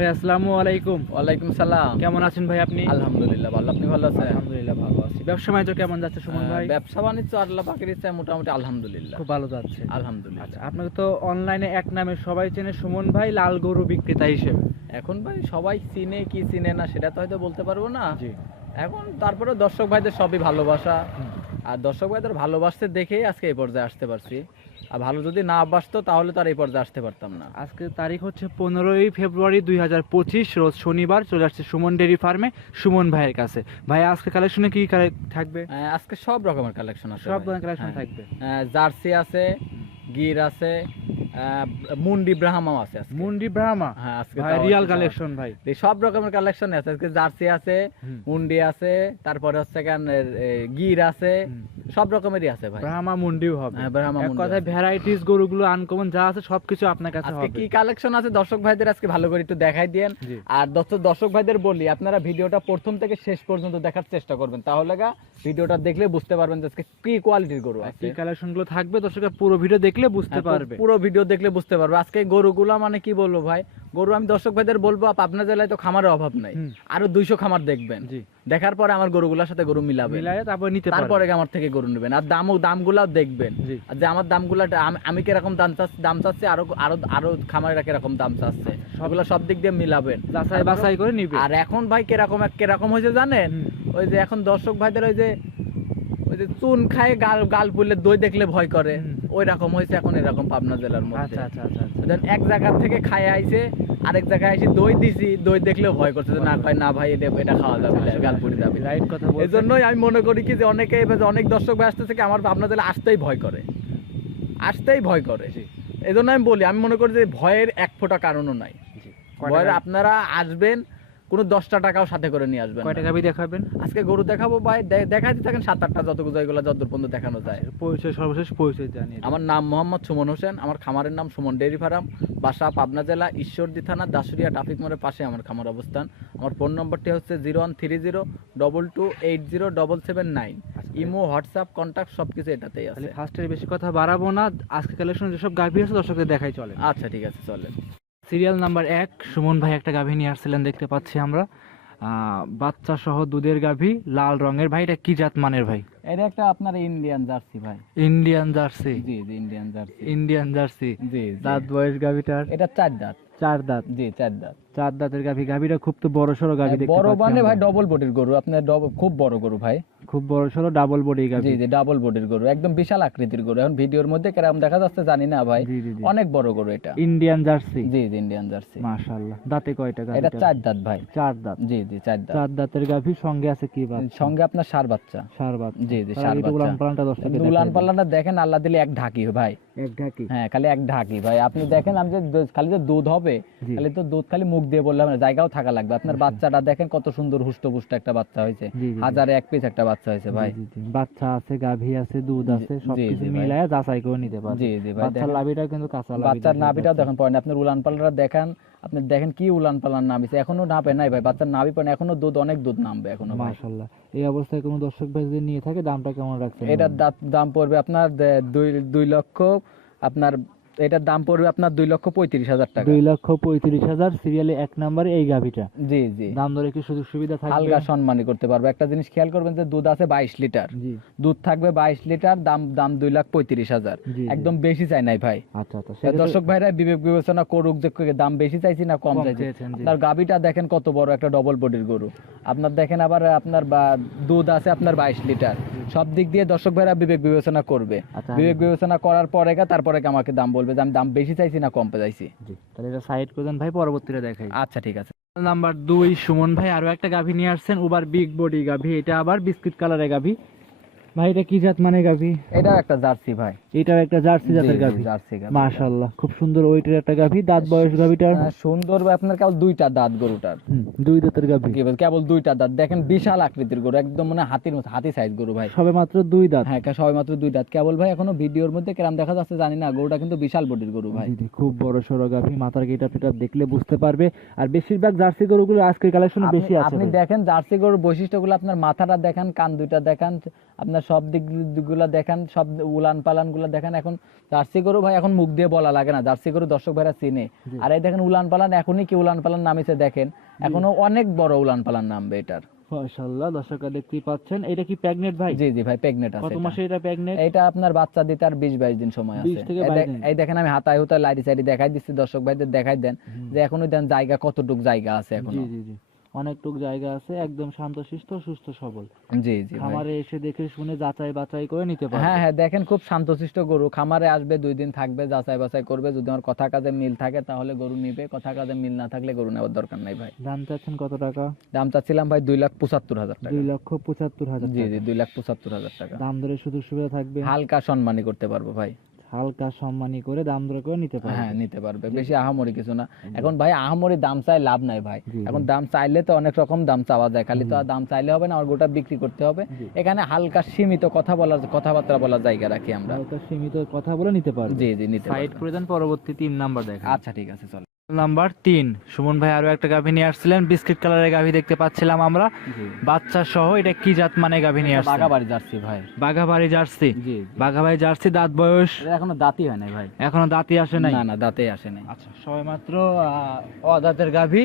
ভাই আসসালামু আলাইকুম। ওয়ালাইকুম সালাম। কেমন আছেন ভাই আপনি? আলহামদুলিল্লাহ ভালো। আপনি ভালো আছেন? আলহামদুলিল্লাহ ভালো আছি। ব্যবসা বাণিজ্য কেমন যাচ্ছে সুমন ভাই? ব্যবসা বাণিজ্য আল্লাহ পাকের ইচ্ছায় মোটামুটি আলহামদুলিল্লাহ। খুব ভালো যাচ্ছে। আলহামদুলিল্লাহ। আচ্ছা আপনাকে তো অনলাইনে এক নামে সবাই চেনে সুমন ভাই লাল গরু বিক্রেতা হিসেবে। এখন ভাই সবাই চিনে কি চিনে না সেটা তো হয়তো বলতে পারব না। জি। এখন তারপরে দর্শক ভাইদের সবই ভালোবাসা। আর দর্শক ভাইদের ভালোবাসতে দেখেই আজকে এই পর্যায়ে আসতে পারছি। আর ভালো যদি না বাসতো তাহলে তার এই পর্যায়ে আসতে পারতাম না। আজকে তারিখ হচ্ছে পনেরোই ফেব্রুয়ারি দুই হাজার পঁচিশ রোজ শনিবার চলে আসছে সুমন ডেরি ফার্মে সুমন ভাইয়ের কাছে। ভাই আজকে কালেকশনে কি কালেক্ট থাকবে? আহ, আজকে সব রকমের কালেকশন আছে সব রকমের ধরনের কালেকশন হ্যাঁ। থাকবে। জার্সি আছে গির আছে মুন্ডি ব্রাহ্মাও আছে মুন্ডি ব্রাহ্মা? হ্যাঁ আজকে রিয়াল কালেকশন ভাই। এই সব রকমের কালেকশন আছে। আজকে জার্সি আছে মুন্ডি আছে তারপরে হচ্ছে কেন গির আছে সব রকমেরই আছে ভাই। ব্রাহ্মা মুন্ডিও হবে। হ্যাঁ, ব্রাহ্মা মুন্ডি আছে। ভ্যারাইটিস গরুগুলো আনকমন যা আছে সবকিছু আপনার কাছে হবে। কি কালেকশন আছে? দর্শক ভাইদের আজকে ভালো করে একটু দেখাই দেন আর দর্শক দর্শক ভাইদের বলি আপনারা ভিডিওটা প্রথম থেকে শেষ পর্যন্ত দেখার চেষ্টা করবেন। তাহলে গা ভিডিওটা দেখলে বুঝতে পারবেন যে আজকে কি কোয়ালিটির গরু আছে। কি কালেকশনগুলো থাকবে? দর্শকের পুরো ভিডিও দেখলে বুঝতে হ্যাঁ, পারবে। পুরো ভিডিও দেখলে বুঝতে পারবে। আজকে গরুগুলা মানে কি বলব ভাই? গরু আমি দর্শক ভাইদের বলব আপ- আপনার জেলায় তো খামারের অভাব নাই। আরও দুইশো খামার দেখবেন। দেখার পরে আমার গরুগুলার সাথে গরু নিতে তারপরে আমার থেকে গরু নেবেন। আর দামও দামগুলাও দেখবেন। আর যে আমার দামগুলা আমি- কীরকম দাম চাচ্ছি দাম চাচ্ছি আরও আরও আরও খামারেরা কীরকম দাম চাচ্ছে। সবগুলো সব দিক দিয়ে মিলাবেন। বাছাই করে নিবে। আর এখন ভাই কীরকম কীরকম হয়েছে জানেন? ওই যে এখন দর্শক ভাইদের ওই যে ওই যে চুন খায় গাল গাল পুড়লে দই দেখলে ভয় করে। ওই রকম হয়েছে এখন এরকম পাবনা জেলার মধ্যে। আচ্ছা আচ্ছা আচ্ছা। এক জায়গা থেকে খায় আইছে আরেক জায়গায় এসে দই দিছি দই দেখলেও ভয় করছে যে না খায় না ভাই এটা এটা খাওয়া যাবে গাল পুড়ে যাবে। রাইট কথা এই জন্যই আমি মনে করি কি যে অনেকে অনেক দর্শক ভাই আসতেছে কি আমার পাবনা জেলা আসতেই ভয় করে। আসতেই ভয় করে। এই জন্য আমি বলি আমি মনে করি যে ভয়ের এক ফোঁটা কারণও নাই। ভয়ের আপনারা আসবেন কোনো দশটা টাকাও সাথে করে নিয়ে আসবেন কয়টা না। দেখাবেন? আজকে গরু দেখাবো ভাই দে- দেখাইতে থাকেন সাত আটটা যতগুলো যেগুলো যতদূর পর্যন্ত দেখানো যায়। পরিচয় সর্বশেষ পরিচয় জানিয়ে দিন। আমার নাম মোহাম্মদ সুমন হোসেন আমার খামারের নাম সুমন ডেয়ারি ফার্ম বাসা পাবনা জেলা ঈশ্বরদী থানা দাসুরিয়া ট্রাফিক মোড়ের পাশে আমার খামার অবস্থান। আমার ফোন নম্বরটি হচ্ছে zero one three zero double two eight zero double seven nine. Imo WhatsApp contact সব কিছু এটাতেই আছে। ফার্স্টের বেশি কথা বাড়াবো না আজকে কালেকশন যেসব গাভি আছে দর্শকদের দেখাই চলে আচ্ছা ঠিক আছে চলেন। সিরিয়াল নাম্বার এক সুমন ভাই একটা গাভী নিয়ে আসছিলেন দেখতে পাচ্ছি আমরা। আহ, বাচ্চা সহ দুধের গাভী লাল রঙের। ভাই এটা কি জাত মানের ভাই? এটা একটা আপনার ইন্ডিয়ান জার্সি ভাই। Indian jersey? জি জি ইন্ডিয়ান জার্সি। Indian jersey. জি। দাঁত বয়স গাভীটার? এটা চার দাঁত। চার দাঁত। জি চার দাঁত। চার দাঁতের গাভী গাভীটা খুব তো বড় সড়ো গাভী দেখতে বড় মানে ভাই ডবল বডির গরু আপনার খুব বড় গরু ভাই। খুব বড় সড়ো ডাবল বডি গাভী। জি জি ডাবল বডির গরু একদম বিশাল আকৃতির গরু। এখন ভিডিওর মধ্যে কেরকম দেখা যাচ্ছে জানি না ভাই। অনেক বড় গরু এটা। ইন্ডিয়ান জার্সি জি জি ইন্ডিয়ান জার্সি মাশাআল্লাহ দাঁতে কয়টা গাভী এটা চার দাঁত ভাই। চার দাঁত। জি জি চার দাঁত। চার দাঁতের গাভী সঙ্গে আছে কি বাত সঙ্গে আপনার সার বাচ্চা। সার বাত জি জি সার উলান বাচ্চা। পালানটা দশটাকে উলান পাল্লাটা দেখেন আল্লাহ দিলে এক ঢাকি ভাই। এক ঢাকি? হ্যাঁ খালি এক ঢাকি ভাই। আপনি দেখেন আমি যে খালি যে দুধ হবে খালি তো দুধ খালি মুখ দিয়ে বললাম না জায়গাও থাকা লাগবে। আপনার বাচ্চাটা দেখেন কত সুন্দর হুষ্টপুষ্ট একটা বাচ্চা হয়েছে। হাজারে এক পিস একটা বাচ্চা হয়েছে ভাই। বাচ্চা আছে গাভী আছে দুধ আছে সবকিছু মিলায় যাচাই করে নিতে পারবে। জি জি ভাই বাচ্চার। লাভিটা কিন্তু কাঁচা লাভি বাচ্চার নাভিটাও দেখেন পড়েন। আপনার উলান পাল্লাটা দেখান আপনি দেখেন কি উলান পাল্লার নামিছে এখনও নামে নাই ভাই। বাচ্চার নাভি পড়েন এখনও দুধ অনেক দুধ নামবে এখনও মাশাআল্লাহ এই অবস্থায় কোনো দর্শক ভাই যদি নিয়ে থাকে দামটা কেমন রাখছেন এটার দাম পড়বে আপনার দুই দুই লক্ষ আপনার এটার দাম পড়বে আপনার দুই লক্ষ পঁয়ত্রিশ হাজার টাকা। দুই লক্ষ পঁয়ত্রিশ হাজার সিরিয়ালে এক নম্বরে এই গাভীটা। জি জি। দাম দরে কি সুযোগ সুবিধা থাকবে। হালকা সম্মানী করতে পারবে। একটা জিনিস খেয়াল করবেন যে দুধ আছে বাইশ লিটার। দুধ থাকবে বাইশ লিটার দাম দাম দুই লাখ পঁয়ত্রিশ হাজার। একদম বেশি চাই নাই ভাই। আচ্ছা আচ্ছা। দর্শক ভাইরা বিবেক বিবেচনা করুক যে দাম বেশি চাইছি না কম চাইছি। আপনার গাবিটা দেখেন কত বড় একটা ডবল বডির গরু। আপনার দেখেন আবার আপনার বা- দুধ আছে আপনার বাইশ লিটার। সব দিক দিয়ে দর্শক ভাইরা বিবেক বিবেচনা করবে। আচ্ছা, বিবেক বিবেচনা করার পরে গা তারপরে গা আমাকে দাম বলবে যে আমি দাম বেশি চাইছি না কম চাইছি। জি তাহলে এটা সাইড করে দেন ভাই পরবর্তীতে দেখাই। আচ্ছা ঠিক আছে। নাম্বার দুই সুমন ভাই আরও একটা গাভী নিয়ে আসছেন উবার বিগ বডি গাভী এটা আবার বিস্কিট কালারের গাভী। ভাই এটা কি জাত মানে গাভী? এটাও একটা জার্সি ভাই। এটাও একটা জার্সি জাতের জি, জার্সি গাভী। মাশাআল্লাহ খুব সুন্দর ওইটার একটা গাভী। দাঁত বয়স গাভীটার? আহ, সুন্দর ভাই আপনার কেবল দুইটা দাঁত গরুটার। দুই দাঁতের গাভী। কি বল কেবল দুইটা দাঁত। দেখেন বিশাল আকৃতির গরু একদম মানে হাতির মতো হাতি সাইজ গরু ভাই। সবে মাত্র দুই দাঁত। হ্যাঁ সবাই মাত্র দুই দাঁত। কেবল ভাই এখনও ভিডিওর মধ্যে কেরাম দেখা যাচ্ছে জানি না গরুটা কিন্তু বিশাল বডির গরু ভাই। খুব বড় সড়ো গাভী মাথার গেটা ফেটা দেখলে বুঝতে পারবে। আর বেশিরভাগ জার্সি গরুগুলো আজকের কালেকশনে বেশি আছে আপনি দেখেন জার্সি গরুর বৈশিষ্ট্যগুলো আপনার মাথাটা দেখেন কান দুইটা দেখেন আপনার আপনার সব দিকগুলা দেখেন সব উলান পালানগুলা দেখেন এখন জার্সি গরু ভাই এখন মুখ দিয়ে বলা লাগে না জার্সি গরু দর্শক ভাইরা চিনে। আর এই দেখেন উলান পালান এখনই কি উলান পালান নামিছে দেখেন এখনও অনেক বড় উলান পালান নামবে এটার। মাশাআল্লাহ দর্শকরা দেখতেই পাচ্ছেন এটা কি প্রেগনেন্ট ভাই? জি জি ভাই প্রেগনেন্ট আছে কত মাসে এটা প্রেগনেন্ট এটা আপনার বাচ্চা দিতে আর বিশ বাইশ দিন সময় আছে। এই 22 দেখ- দিন। এই দেখেন আমি হাতায় হুতায় লাইটি সাইডি দেখাই দিচ্ছি দর্শক ভাইদের দেখাই দেন যে এখনও দেন জায়গা কতটুক জায়গা আছে এখনও। জি জি জি। অনেকটুক জায়গা আছে একদম শান্তশিষ্ট সুস্থ সবল। জি জি খামারে এসে দেখে শুনে যাচাই বাছাই করে নিতে পারবে। হ্যাঁ হ্যাঁ দেখেন খুব শান্তশিষ্ট গরু। খামারে আসবে দুই দিন থাকবে যাচাই বাছাই করবে। যদি আমার কথা কাজে মিল থাকে তাহলে গরু নিবে। কথা কাজে মিল না থাকলে গরু নেওয়ার দরকার নাই ভাই। দাম চাচ্ছেন কত টাকা? দাম চাচ্ছিলাম ভাই দুই লাখ পঁচাত্তর হাজার টাকা। দুই লক্ষ পঁচাত্তর হাজার জি। জি দুই লাখ পঁচাত্তর হাজার টাকা। দাম ধরে সুযোগ সুবিধা থাকবে। হালকা সম্মানী করতে পারব ভাই। হালকা সম্মানী করে দাম দর করে নিতে পারবে। হ্যাঁ নিতে পারবে। বেশি আহামরি কিছু না। এখন ভাই আহামরি দাম চাই লাভ নাই ভাই। এখন দাম চাইলে তো অনেক রকম দাম চাওয়া যায়। খালি তো আর দাম চাইলে হবে না আর গোটা বিক্রি করতে হবে। এখানে হালকা সীমিত কথা বলার কথাবার্তা বলার জায়গা রাখি আমরা। হালকা সীমিত কথা বলে নিতে পারবে। জি জি নিতে সাইড পারবে। করে দেন পরবর্তী তিন নাম্বার দেখা আচ্ছা ঠিক আছে চল। নাম্বার তিন। সুমন ভাই আরও একটা গাভী নিয়ে আসছিলেন। বিস্কিট কালারের গাভী দেখতে পাচ্ছিলাম আমরা। বাচ্চা সহ এটা কি জাত মানে গাভী নিয়ে আসছেন? বাগাবাড়ি যাচ্ছি ভাই। বাঘাবাড়ি জার্সি? জি বাঘাবাড়ি জার্সি দাঁত বয়স? এখনও দাঁতই হয় নাই ভাই। এখনও দাঁতই আসে নাই? না না দাঁতে আসে নাই। আচ্ছা সবাই মাত্র অদাঁতের গাভী।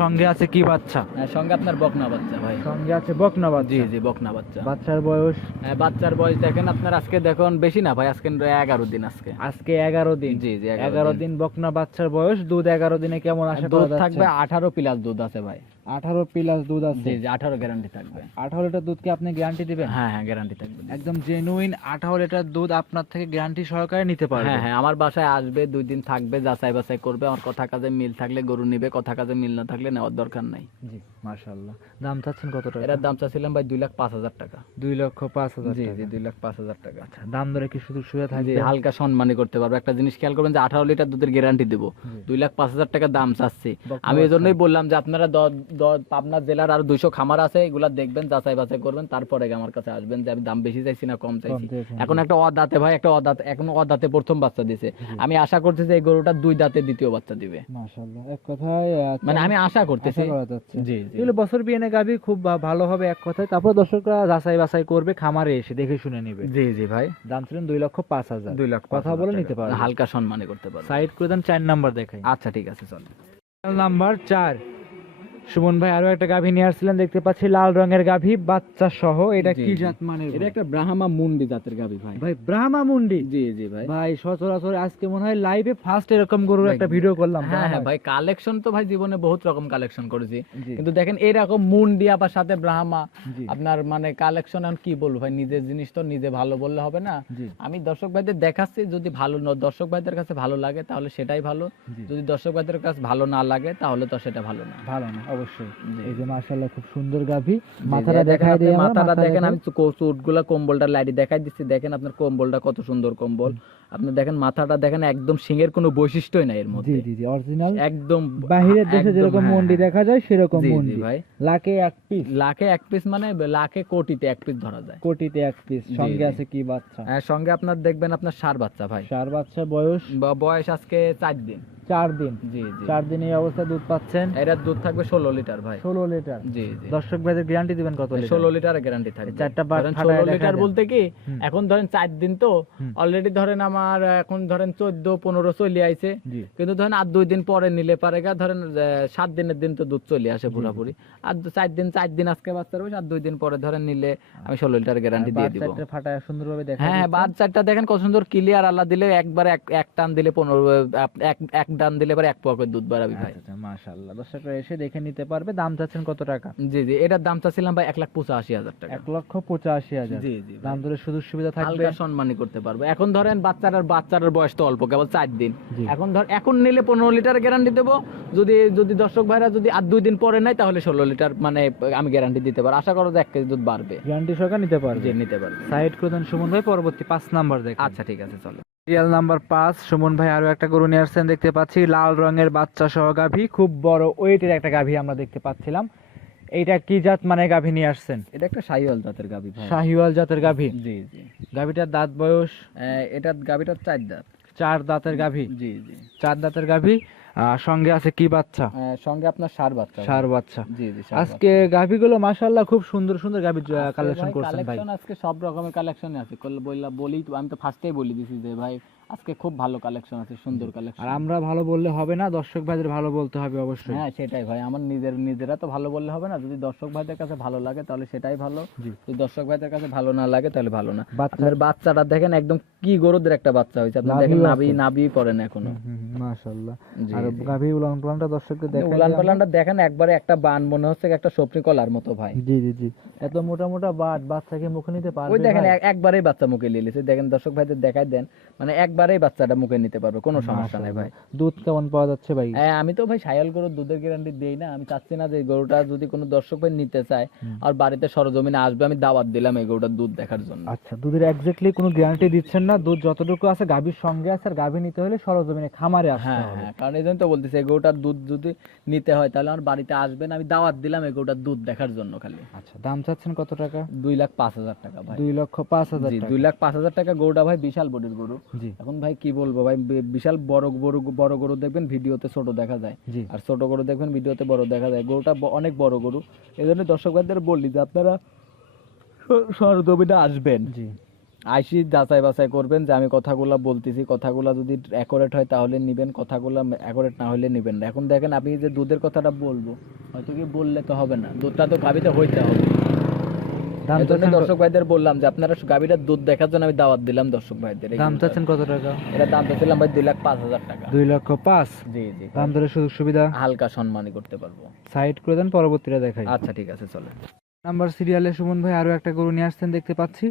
সঙ্গে আছে কি বাচ্চা? হ্যাঁ, সঙ্গে আপনার বকনা বাচ্চা ভাই। সঙ্গে আছে বকনা বাচ্চা? জি জি বকনা বাচ্চা। বাচ্চার বয়স? হ্যাঁ, বাচ্চার বয়স দেখেন আপনার আজকে দেখুন বেশি না ভাই আজকে এগারো দিন আজকে। আজকে এগারো দিন। জি জি এগারো দিন বকনা বাচ্চার বয়স দুধ এগারো দিনে কেমন আসে দুধ থাকবে আঠারো প্লাস দুধ আছে ভাই। আঠারো প্লাস দুধ আছে। জি আঠারো গ্যারান্টি থাকবে। আঠারো লিটার দুধ কি আপনি গ্যারান্টি দিবেন? হ্যাঁ হ্যাঁ গ্যারান্টি থাকবে। একদম জেনুইন আঠারো লিটার দুধ আপনার থেকে গ্যারান্টি সহকারে নিতে পারবে। হ্যাঁ হ্যাঁ আমার বাসায় আসবে দুই দিন থাকবে যাচাই বাছাই করবে আমার কথা কাজে মিল থাকলে গরু নিবে কথা কাজে মিল না থাকলে নেওয়ার দরকার নাই। জি মাশাআল্লাহ। দাম চাচ্ছেন কত টাকা? এটার দাম চাচ্ছিলাম ভাই দুই লাখ পাঁচ হাজার টাকা। দুই লক্ষ পাঁচ হাজার জি জি দুই লাখ পাঁচ হাজার টাকা। আচ্ছা দাম দরে কি সুবিধা জি থাকবে? হালকা সম্মানই করতে পারব। একটা জিনিস খেয়াল করবেন যে আঠারো লিটার দুধের গ্যারান্টি দেবো। দুই লাখ পাঁচ হাজার টাকা দাম চাচ্ছি। আমি এই জন্যই বললাম যে আপনারা দ- দ- পাবনা জেলার আর দুইশো খামার আছে এগুলা দেখবেন যাচাই বাছাই করবেন তারপরে আমার কাছে আসবেন যে আমি দাম বেশি চাইছি না কম চাইছি। এখন একটা অদাতে ভাই একটা অদাতে এখন অদাতে প্রথম বাচ্চা দিছে। আমি আশা করতেছি যে এই গরুটা দুই দাঁতে দ্বিতীয় বাচ্চা দিবে। এক কথায় মানে আমি আশা করতেছি। জি বছর বিয়েনে গাভী খুব ভালো হবে এক কথায়। তারপর দর্শকরা যাচাই বাছাই করবে খামারে এসে দেখে শুনে নিবে। জি জি ভাই। দাম ছিলেন দুই লক্ষ পাঁচ হাজার। দুই লাখ কথা বলে নিতে পারবে। হালকা সম্মানে করতে পারবে। সাইড করে দেন চার নাম্বার দেখাই। আচ্ছা ঠিক আছে চল নাম্বার চার। সুমন ভাই আরও একটা গাভী নিয়ে আসছিলেন দেখতে পাচ্ছি লাল রঙের গাভী বাচ্চা সহ এটা কি জাত মানের এটা একটা ব্রাহ্মা মুন্ডি জাতের গাবি ভাই। ভাই ব্রাহ্মা মুন্ডি? জি জি ভাই। ভাই সচরাচর আজকে মনে হয় লাইভে ফার্স্ট এরকম গরুর একটা ভিডিও করলাম হ্যাঁ হ্যাঁ ভাই কালেকশন তো ভাই জীবনে বহুত রকম কালেকশন করেছি। কিন্তু দেখেন এরকম মুন্ডি আবার সাথে ব্রাহ্মা আপনার মানে কালেকশন এখন কি বলব ভাই নিজের জিনিস তো নিজে ভালো বললে হবে না। আমি দর্শক ভাইদের দেখাচ্ছি যদি ভালো ন- দর্শক ভাইদের কাছে ভালো লাগে তাহলে সেটাই ভালো। যদি দর্শক ভাইদের কাছে ভালো না লাগে তাহলে তো সেটা ভালো না। ভালো না অবশ্যই। এই যে মাশাআল্লাহ খুব সুন্দর গাভী। মাথাটা দেখাই দিই মাথাটা দেখেন আমি চুটগুলা কম্বলটা লাইটে দেখাই দিচ্ছি। দেখেন আপনার কম্বলটা কত সুন্দর কম্বল। আপনি দেখেন মাথাটা দেখেন একদম সিংহের কোনো বৈশিষ্ট্যই নাই এর মধ্যে। জি জি অরিজিনাল একদম বাহিরের দেশে যেরকম হ্যাঁ, মন্ডি হ্যাঁ। দেখা যায় সেরকম জি জি মন্ডি। ভাই। লাখে এক পিস লাখে এক পিস মানে লাখে কোটিতে এক পিস ধরা যায়। কোটিতে এক পিস সঙ্গে আছে কি বাচ্চা? হ্যাঁ, সঙ্গে আপনার দেখবেন আপনার সার বাচ্চা ভাই। সার বাচ্চা বয়স? ব- বয়স আজকে চার দিন। চার দিন। জি জি। চার দিন এই দুধ পাচ্ছেন। এটার দুধ থাকবে ষোলো লিটার ভাই। ষোলো লিটার। জি জি। দর্শক ভাইদের গ্যারান্টি দিবেন কত ষোলো লিটারের গ্যারান্টি থাকবে। চারটা ষোলো লিটার বলতে কি এখন ধরেন চার দিন তো অলরেডি ধরেন আমার এখন ধরেন চোদ্দ পনেরো চলে আইছে। কিন্তু ধরেন আর দুই দিন পরে নিলে পারে গা ধরেন সাত দিনের দিন তো দুধ চলে আসে পুরোপুরি। আর চার দিন চার দিন আজকে বাচ্চার বয়স আর দুই দিন পরে ধরেন নিলে আমি ষোলো লিটার গ্যারান্টি দিয়ে দিব। ফাটায় সুন্দরভাবে দেখা হ্যাঁ হ্যাঁ বাদ চারটা দেখেন কত সুন্দর ক্লিয়ার আল্লাহ দিলে একবার এক টান দিলে পনেরো এক এক দিলে পরে এক পকেট দুধ বাড়াবি ভাই। আচ্ছা মাশাআল্লাহ। দর্শকরা এসে দেখে নিতে পারবে। দাম চাচ্ছেন কত টাকা? জি জি এটার দাম চাচ্ছিলাম ভাই এক লাখ পঁচাশি হাজার টাকা। এক লক্ষ পঁচাশি হাজার। জি জি দাম ধরে সুযোগ সুবিধা থাকবে। সম্মানই করতে পারব। এখন ধরেন বাচ্চাটার বাচ্চাটার বয়স তো অল্প কেবল চার দিন। এখন ধর এখন নিলে পনেরো লিটার গ্যারান্টি দেবো। যদি যদি দর্শক ভাইরা যদি আর দুই দিন পরে নেয় তাহলে ষোলো লিটার মানে আমি গ্যারান্টি দিতে পারব। আশা করো যে এক কেজি দুধ বাড়বে। গ্যারান্টি সরকার নিতে জি পারবে নিতে পারবে। সাইড করে দেন সুমন ভাই পরবর্তী পাঁচ নাম্বার দেখ আচ্ছা ঠিক আছে চলো। সিরিয়াল নাম্বার পাঁচ। সুমন ভাই আরও একটা গরু নিয়ে আসছেন দেখতে পাচ্ছি। লাল রঙের বাচ্চা সহ গাভী খুব বড় ওয়েটের একটা গাভী আমরা দেখতে পাচ্ছিলাম। এইটা কি জাত মানে গাভী নিয়ে আসছেন? এটা একটা শাহিওয়াল জাতের গাভী শাহিওয়াল জাতের গাভী? জি জি। গাভীটার দাঁত বয়স? এটা গাভীটার চার দাঁত। চার দাঁতের গাভী? জি জি। চার দাঁতের গাভী? সঙ্গে আছে কি বাচ্চা? সঙ্গে আপনার সার বাচ্চা। সার বাচ্চা। জি জি সার আজকে গাভিগুলো মাশাআল্লাহ খুব সুন্দর সুন্দর গাভি কালেকশন করছেন ভাই। কালেকশন আজকে সব রকমের কালেকশন আছে। বললা বলি আমি তো ফার্স্টেই বলি দিছি যে ভাই আজকে খুব ভালো কালেকশন আছে সুন্দর কালেকশন আর আমরা ভালো বললে হবে না দর্শক ভাইদের ভালো বলতে হবে অবশ্যই। হ্যাঁ সেটাই ভাই আমার নিজের নিজেরা তো ভালো বললে হবে না যদি দর্শক ভাইদের কাছে ভালো লাগে তাহলে সেটাই ভালো যদি দর্শক ভাইদের কাছে ভালো না লাগে তাহলে ভালো না। আপনার বাচ্চাটা দেখেন একদম কি গরুদের একটা বাচ্চা হয়েছে আপনি দেখেন নাভিও নাভি আছে। পড়ে না এখনও। মাশাআল্লাহ। আর। গাভি উলান পালানটা দর্শককে দেখাই উলান পালানটা দেখেন একবারে একটা বান মনে হচ্ছে একটা সপনি কলার মতো ভাই। জি জি জি। এত মোটা মোটা বাট বাচ্চাকে মুখে নিতে পারবে ওই দেখেন? এক- একবারেই বাচ্চা মুখে নিয়ে নিয়েছে দেখেন দর্শক ভাইদের দেখাই দেন মানে একবারেই বাচ্চাটা মুখে নিতে পারবে কোনো সমস্যা নাই ভাই। দুধ কেমন পাওয়া যাচ্ছে ভাই? হ্যাঁ, আমি তো ভাই সায়াল গরুর দুধের গ্যারান্টি দেই না আমি চাচ্ছি না যে গরুটা যদি কোনো দর্শক ভাই নিতে চায় আর বাড়িতে সরজমিনে আসবে আমি দাওয়াত দিলাম এই গরুটার দুধ দেখার জন্য। আচ্ছা দুধের এক্স্যাক্টলি কোনো গ্যারান্টি দিচ্ছেন না দুধ যতটুকু আছে গাভীর সঙ্গে আছে আর গাভী নিতে হলে সরজমিনে খামারে আসতে হ্যাঁ হবে। হ্যাঁ কারণ এই জন্য তো বলতেছি এই গরুটার দুধ যদি নিতে হয় তাহলে আমার বাড়িতে আসবেন আমি দাওয়াত দিলাম এই গরুটার দুধ দেখার জন্য খালি। আচ্ছা দাম চাচ্ছেন কত টাকা? দুই লাখ পাঁচ হাজার টাকা ভাই। দুই লক্ষ পাঁচ হাজার দুই লাখ পাঁচ হাজার টাকা গরুটা ভাই বিশাল বডির গরু। জি। এখন ভাই কি বলব ভাই বিশাল বড় গরু বড় গরু দেখবেন ভিডিওতে ছোট দেখা যায়। আর ছোট গরু দেখবেন ভিডিওতে বড় দেখা যায়। গরুটা অনেক বড় গরু। এই জন্য দর্শক ভাইদের বললি যে আপনারা স- সরজমিনে আসবেন। জি। আইসি যাচাই বাছাই করবেন যে আমি কথাগুলো বলতেছি কথাগুলো যদি অ্যাকোরেট হয় তাহলে নিবেন কথাগুলো অ্যাকোরেট না হলে নিবেন না। এখন দেখেন আপনি যে দুধের কথাটা বলব হয়তো কি বললে তো হবে না। দুধটা তো গাবিতে হইতে হবে। দাম জন্য দর্শক ভাইদের বললাম যে আপনারা গাবিটার দুধ দেখার জন্য আমি দাওয়াত দিলাম দর্শক ভাইদের। দাম চাচ্ছেন কত টাকা? এটা দাম চাচ্ছিলাম ভাই দুই লাখ পাঁচ হাজার টাকা। দুই লক্ষ পাঁচ? জি জি। দাম ধরে সুযোগ সুবিধা? হালকা সম্মানই করতে পারব। সাইড করে দেন পরবর্তীটা দেখাই। আচ্ছা ঠিক আছে চলে নাম্বার সিরিয়ালে সুমন ভাই আরও একটা গরু নিয়ে আসছেন দেখতে পাচ্ছি।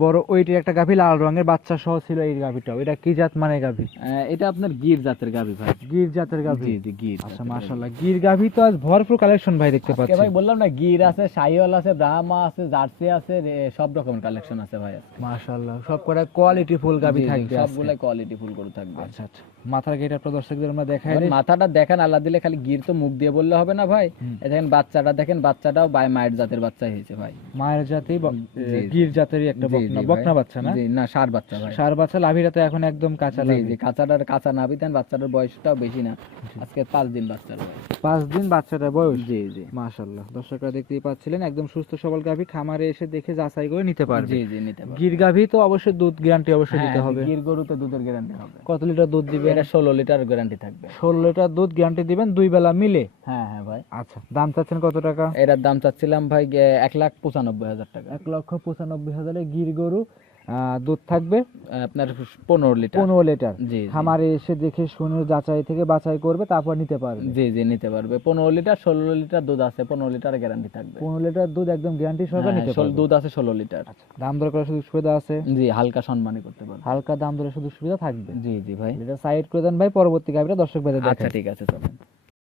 বড় ওইটির একটা গাভী লাল রঙের বাচ্চা সহ ছিল এই গাভীটাও। এটা কি জাত মানে গাভী? এটা আপনার গির জাতের গাভী ভাই। গির জাতের গাভী? জি জি গির আচ্ছা মাশাআল্লাহ গির গাভী তো আজ ভরপুর কালেকশন ভাই দেখতে পাচ্ছি। ভাই বললাম না গির আছে সাইওয়াল আছে ব্রাহ্মা আছে জার্সি আছে সব রকমের কালেকশন আছে ভাই। মাশাআল্লাহ সব কটা কোয়ালিটি ফুল গাভী থাকবে সবগুলা কোয়ালিটি ফুল করে থাকবে। আচ্ছা আচ্ছা। মাথার গেট আপনার দর্শকদের আমরা দেখাই মাথাটা দেখেন আল্লাহ দিলে খালি গির তো মুখ দিয়ে বললে হবে না ভাই। দেখেন বাচ্চাটা দেখেন বাচ্চাটাও বাই মায়ের জাতের বাচ্চা হয়েছে ভাই। মায়ের জাতি। গির জাতেরই একটা বকনা বকনা বাচ্চা না? না সার বাচ্চা ভাই। সার বাচ্চা লাভিটা তো এখন একদম কাঁচা জি কাঁচাটার কাঁচা নাবি দেন বাচ্চাটার বয়সটাও বেশি না। আজকে পাঁচ দিন বাচ্চার পাঁচ দিন বাচ্চাটা বয়স? জি জি। মাশাআল্লাহ। দর্শকরা দেখতেই পাচ্ছিলেন একদম সুস্থ সবল গাভী খামারে এসে দেখে যাচাই করে নিতে পারবে। জি জি নিতে পারবে। গির গাভী তো অবশ্যই দুধ গ্যারান্টি অবশ্যই দিতে হ্যাঁ, হবে। গির গরু তো দুধের গ্যারান্টি হবে। কত লিটার দুধ দিবে? এটা ষোলো লিটার গ্যারান্টি থাকবে। ষোলো লিটার দুধ গ্যারান্টি দিবেন দুই বেলা মিলে? হ্যাঁ হ্যাঁ ভাই। আচ্ছা দাম চাচ্ছেন কত টাকা? এটার দাম চাচ্ছিলাম ভাই এক লাখ পঁচানব্বই হাজার টাকা। এক লক্ষ পঁচানব্বই হাজারে গির গরু দুধ থাকবে। আপনার পনেরো লিটার। পনেরো লিটার। জি। খামারে এসে দেখে শুনে যাচাই থেকে বাছাই করবে তারপর নিতে পারবে। জি জি নিতে পারবে। পনেরো লিটার ষোলো লিটার দুধ আছে পনেরো লিটার গ্যারান্টি থাকবে। পনেরো লিটার দুধ একদম গ্যারান্টি সহকারে হ্যাঁ, নিতে পারবে। দুধ আছে ষোলো লিটার। দাম দর করার সুযোগ সুবিধা আছে? জি হালকা সম্মানই করতে পারবে। হালকা দাম দরের সুযোগ সুবিধা থাকবে। জি জি ভাই। এটা সাইড করে দেন ভাই পরবর্তী গাভিটা দর্শক ভাইদের আচ্ছা ঠিক আছে চলো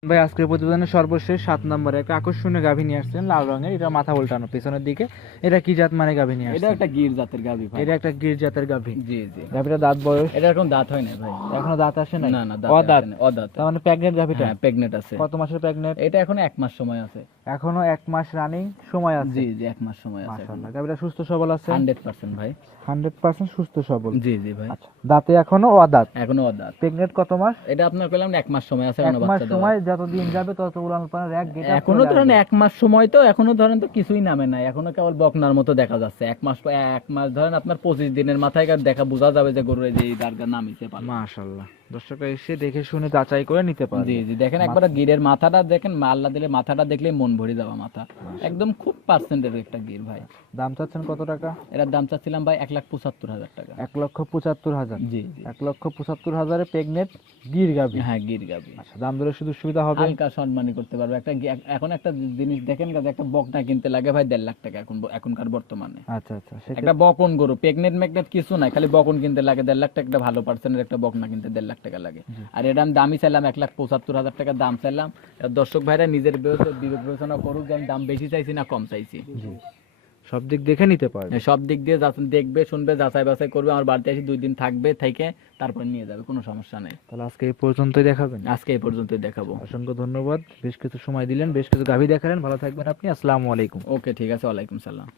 ভাই আজকের প্রতিবেদনের সর্বশেষ সাত নম্বরে একটা আকর্ষণীয় গাভী নিয়ে আসছেন লাল রঙের। এটা মাথা উল্টানো পেছনের দিকে। এটা কি জাত মানে গাভী নিয়ে এটা একটা গির জাতের গাভি ভাই। এটা একটা গির জাতের গাভী। জি জি। গাভীটা দাঁত বয়স? এটা এখন দাঁত হয় না ভাই। এখনও দাঁত আসে না না দাঁত অদাঁত। অদাঁত। তার মানে প্রেগনেন্ট গাভীটা? হ্যাঁ প্রেগনেন্ট আছে। কত মাসের প্রেগনেন্ট? এটা এখন এক মাস সময় আছে। এখনও এক মাস রানিং সময় আছে? জি জি এক মাস সময় আছে মাশাআল্লাহ। গাভীটা সুস্থ সবল আছে? হান্ড্রেড পার্সেন্ট ভাই। হান্ড্রেড পার্সেন্ট সুস্থ সবল। জি জি ভাই। আচ্ছা দাঁতে এখনও অদাঁত? এখনও অদাঁত। প্রেগনেন্ট কত মাস? এটা আপনার পেলাম এক মাস সময় আছে এখনও বাচ্চা। সময় যত দিন যাবে তত উলান পালান এক গেটা এখনও ধরেন এক মাস সময় তো এখনও ধরেন তো কিছুই নামে নাই। এখনও কেবল বকনার মতো দেখা যাচ্ছে। এক মাস এক মাস ধরেন আপনার পঁচিশ দিনের মাথায় কার দেখা বোঝা যাবে যে গরুর এই যে দারগা নামিতে পারে। মাশাআল্লাহ দর্শকরা এসে দেখে শুনে যাচাই করে নিতে পারবে। জি জি দেখেন একবার গিরের মাথাটা দেখেন মাল্লা দিলে মাথাটা দেখলেই মন ভরে যাওয়া মাথা। একদম খুব পার্সেন্টের একটা গির ভাই। দাম চাচ্ছেন কত টাকা? দাম চাচ্ছিলাম ভাই এক লাখ পঁচাত্তর হাজার টাকা। এক লক্ষ পঁচাত্তর হাজার। জি এক লক্ষ পঁচাত্তর হাজারে প্রেগনেন্ট গির গাভী হ্যাঁ গির গাবি। আচ্ছা দাম দরের সুযোগ সুবিধা হবে? হালকা সম্মানই করতে পারবে। একটা এখন একটা জিনিস দেখেন কাজে একটা বকনা কিনতে লাগে ভাই দেড় লাখ টাকা এখন এখনকার বর্তমানে। আচ্ছা আচ্ছা একটা বকন গরু প্রেগনেন্ট ম্যাগনেট কিছু নাই খালি বকন কিনতে লাগে দেড় লাখ টাকা একটা ভালো পার্সেন্টের একটা বকনা কিনতে দেড় লাখ টাকা লাগে। আর এটা আমি দামই চাইলাম এক লাখ পঁচাত্তর হাজার টাকা দাম চাইলাম। দর্শক ভাইরা নিজের বিবেক বিবেচনা করুক যে আমি দাম বেশি চাইছি না কম চাইছি। সব দিক দেখে নিতে পারবে। সব দিক দিয়ে দেখবে শুনবে যাচাই বাছাই করবে আমার বাড়িতে এসে দুই দিন থাকবে থেকে তারপর নিয়ে যাবে কোনো সমস্যা নেই। তাহলে আজকে এই পর্যন্তই দেখাবেন। আজকে এই পর্যন্তই দেখাবো। অসংখ্য ধন্যবাদ। বেশ কিছু সময় দিলেন বেশ কিছু গাভী দেখালেন। ভালো থাকবেন আপনি। আসসালামু আলাইকুম। ওকে ঠিক আছে ওয়ালাইকুম সালাম।